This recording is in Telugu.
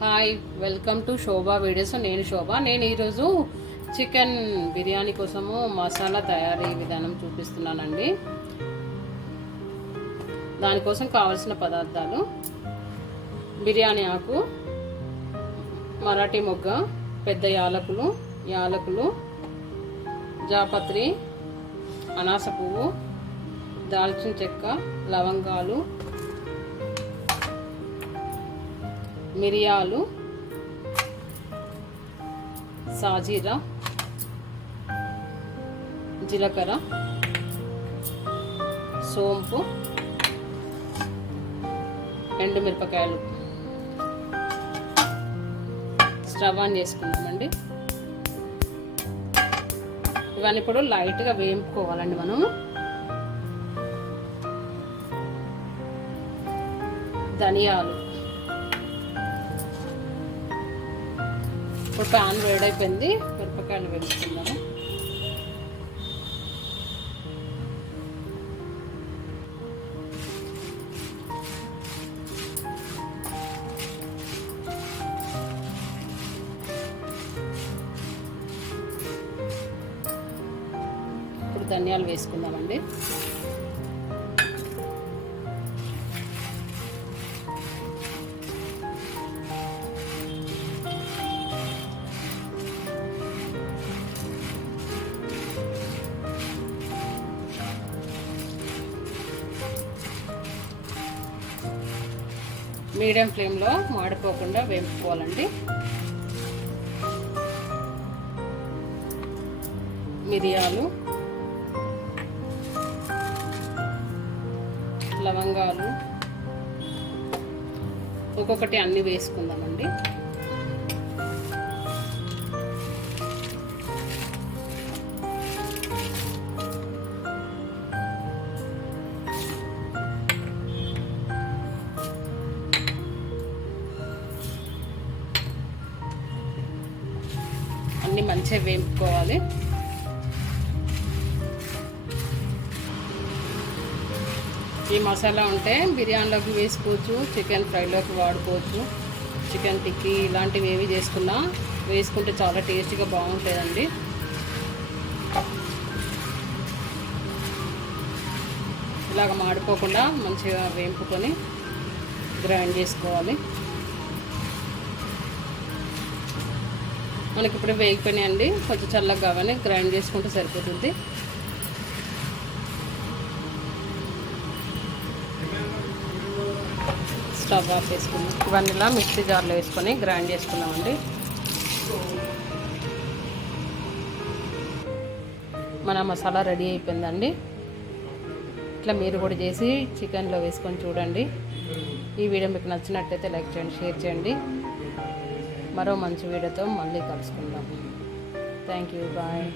Hi, welcome to Shobha videos. నేను శోభ. నేను ఈరోజు చికెన్ బిర్యానీ కోసము మసాలా తయారీ విధానం చూపిస్తున్నానండి. దానికోసం కావలసిన పదార్థాలు: బిర్యానీ ఆకు, మరాఠీ మొగ్గ, పెద్ద యాలకులు, జాపత్రి, అనాస పువ్వు, దాల్చిన చెక్క, లవంగాలు, మిరియాలు, సాజీరా, జీలకర్ర, సోంపు, ఎండుమిరపకాయలు. స్టవ్ ఆన్ చేసుకుందామండి. ఇవన్నీ ఇప్పుడు లైట్గా వేయించుకోవాలండి. మనం ధనియాలు. ఇప్పుడు ప్యాన్ వేడైపోయింది, మిరపకాయలు వేసుకుందాము. ఇప్పుడు ధనియాలు వేసుకుందామండి. మీడియం ఫ్లేమ్లో మాడిపోకుండా వేపుకోవాలండి. మిరియాలు, లవంగాలు ఒక్కొక్కటి అన్నీ వేసుకుందామండి. అన్నీ మంచిగా వేపుకోవాలి. ఈ మసాలా ఉంటే బిర్యానీలోకి వేసుకోవచ్చు, చికెన్ ఫ్రైలోకి వాడుకోవచ్చు, చికెన్ టిక్కీ ఇలాంటివి ఏవి చేసుకున్నా వేసుకుంటే చాలా టేస్టీగా బాగుంటుందండి. ఇలాగ మాడిపోకుండా మంచిగా వేపుకొని గ్రైండ్ చేసుకోవాలి. మనకి ఇప్పుడు వేగిపోయినాయండి. కొంచెం చల్లగా కావాలి, గ్రైండ్ చేసుకుంటే సరిపోతుంది. స్టవ్ ఆఫ్ చేసుకుందాం. ఇవన్నీ ఇలా మిక్సీ జార్లో వేసుకొని గ్రైండ్ చేసుకుందామండి. మన మసాలా రెడీ అయిపోయిందండి. ఇట్లా మీరు కూడా చేసి చికెన్లో వేసుకొని చూడండి. ఈ వీడియో మీకు నచ్చినట్టయితే లైక్ చేయండి, షేర్ చేయండి. మరో మంచి వీడియోతో మళ్ళీ కలుసుకుందాం. Thank you, bye.